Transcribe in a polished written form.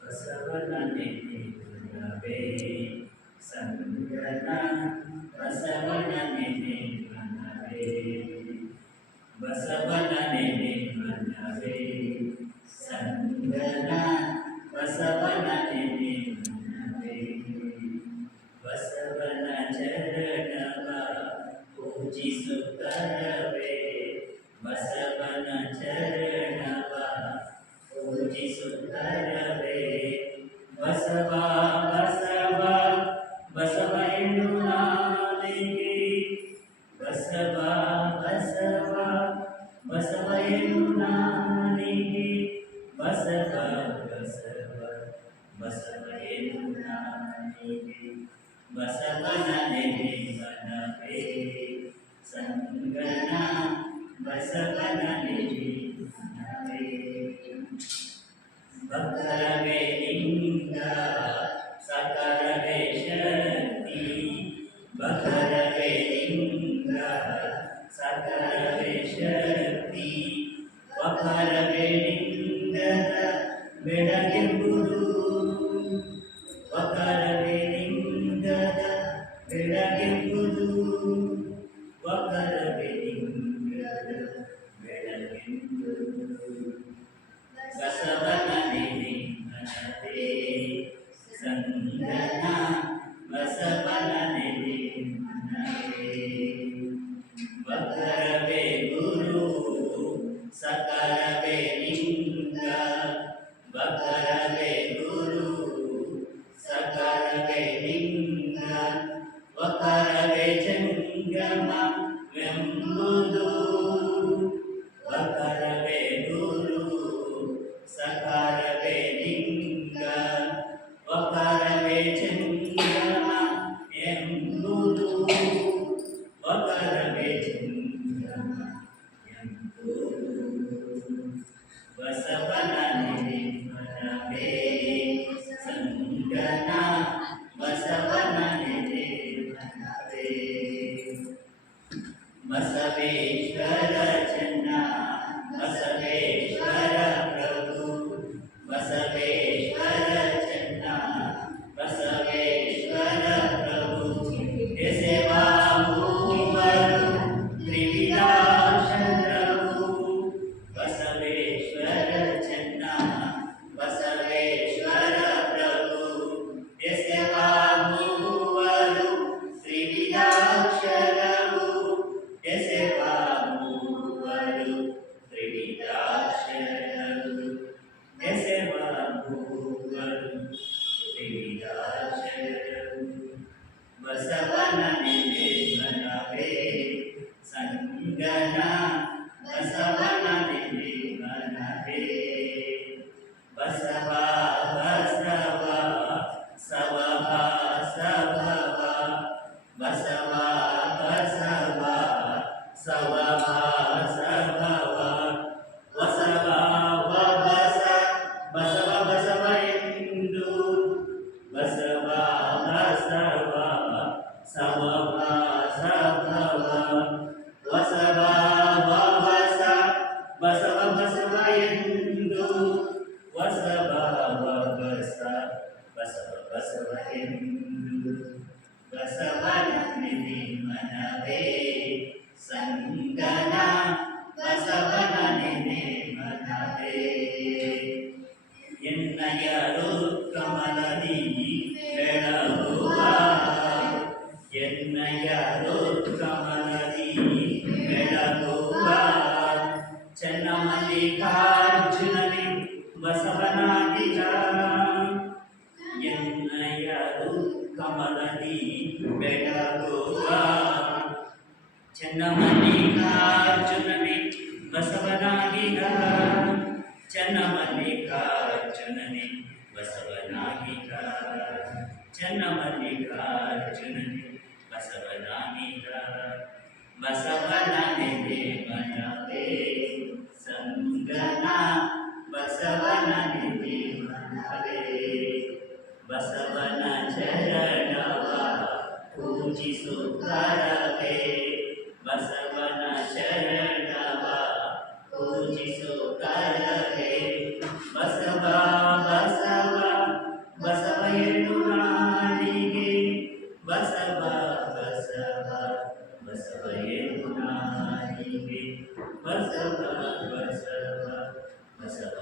ಬಸವನ ನೆನೆಯುತ್ತವೆ ಸಂಗನ ಬಸವನ ನೆನೆಯುತ್ತವೆ ಬಸವನ ನೆನೆಯುತ್ತವೆ ಸಂಗನ ಬಸವನ ನೆನೆಯುತ್ತವೆ ಬಸವನ ಚರಣವ ಪೂಜಿಸುತ್ತವೆ ಬಸವನ ಚರಣವ ಪೂಜಿಸುತ್ತವೆ ಬಸವ ಬಸವ ಬಸವ ಎನ್ನು ನಾಲಿಗೆ ಬಸವ ಬಸವ ಬಸವ ಎನ್ನು ನಾಲಿಗೆ ಬಸವ ಬಸವ ಬಸವ ಎನ್ನು ನಾಲಿಗೆ ಬಸವನ ನೆನೆಯುತ್ತವೆ ಸಂಗನ ಬಸವನ ನೆನೆಯುತ್ತವೆ ಬಕರವೇ ಲಿಂಗ ಸಕಲವೇ ಶಕ್ತಿ ಬಕರವೇ ಲಿಂಗ ಸಕಲವೇ ಶಕ್ತಿ ಬಕರವೇ ಲಿಂಗದ ಬೆಳಗೆಂಬುದು ಬಕರವೇ ಲಿಂಗದ ಬೆಳಗೆಂಬುದು ಬಕರವೇ ಲಿಂಗದ ಬೆಳಗೆಂಬುದು ಬಸವನ ನೆನೆಯುತ್ತವೆ ಸಂಗನ ಬಸವನ ನೆನೆಯುತ್ತವೆ ಬಕರವೇ ಗುರು ಸಕಲವೇ ಲಿಂಗ ಬಕರವೇ ಗುರು ಸಕಲವೇ ಲಿಂಗ ಬಕರವೇ ಜಂಗಮ ವೆಂಬುದು ಬಕರವೇ ಗುರು ಸಕಲವೇ ಲಿಂಗ ಬಕರವೇ ಜಂಗಮ ಎಂಬುದು ಬಕರವೇ ಜಂಗಮ ಎಂಬುದು ಬಸವನ ನೆನೆಯುತ್ತವೆ ಸಂಗನ ಬಸವನ ನೆನೆಯುತ್ತವೆ ಬಸವೇಶ್ವರ ಚೆನ್ನ ಬಸವೇಶ್ವರ ಪ್ರಭು ಬಸವೇಶ್ವರ ಚೆನ್ನ ಬಸವೇಶ್ವರ ಪ್ರಭು ಎಸೆವಾ ಮೂವರು ತ್ರಿವಿಧಾಕ್ಷರವು ಬಸವೇಶ್ವರ ಚೆನ್ನ ಬಸವೇಶ್ವರ ಪ್ರಭು ಎಸೆವಾ ಮೂವರು ತ್ರಿವಿಧಾಕ್ಷರವು ಎಸೆವಾ ಮೂವರು ತ್ರಿವಿಧಾಕ್ಷರವು ಎಸೆವಾ ಮೂವರು ತ್ರಿವಿಧಾಕ್ಷರವು ಬಸವನ ನೆನೆಯುತ್ತವೆ ಸಂಗನ ಬಸವನ ನೆನೆಯುತ್ತವೆ ಬಸವ ಬಸವ ಸವಭ ಸಭವ ಬಸವ ಬಸವ ಸವಭ ಸಭವ ಬಸವ ಬಸ ಬಸವ ಬಸವ ಎಂದು ಬಸವ ಬಸವ ಸವಭ ಸಭವ ಬಸವ ಬಸ ಬಸವ ಬಸವ ಎಂದು ಬಸವ ಬಸ ಬಸವ ಬಸವ ಎಂದು ಬಸವನ ನೆನೆಯುತ್ತವೆ ಸಂಗನ ಬಸವನ ನೆನೆಯುತ್ತವೆ ಎನ್ನಯರು ಕಮಲದಿ ಬೆಳಗುವ ಎನ್ನಯರು ಕಮಲದಿ ಬೆಳಗುವ ಚನ್ನಮಲ್ಲಿಕಾರ್ಜುನನೇ ಬಸವನಾಗಿದ ಎನ್ನಯರು ಕಮಲದಿ ಬೆಳಗುವ ಚನ್ನಮಲ್ಲಿಕಾರ್ಜುನನೇ ಬಸವನಾಗಿದ ಚನ್ನಮಲ್ಲಿಕಾರ್ಜುನನೇ ಬಸವನಾಗಿದ ಚನ್ನಮಲ್ಲಿಕಾರ್ಜುನನೇ ಬಸವನಾಗಿದ ಬಸವನ ನೆನೆಯುತ್ತವೆ ಸಂಗನ ಬಸವನ ನೆನೆಯುತ್ತವೆ ಬಸವನ ಚರಣವ ಪೂಜಿಸುತ್ತವೆ ಬಸವನ ಶರಣ ಬಸವ ಬಸವ ಬಸವ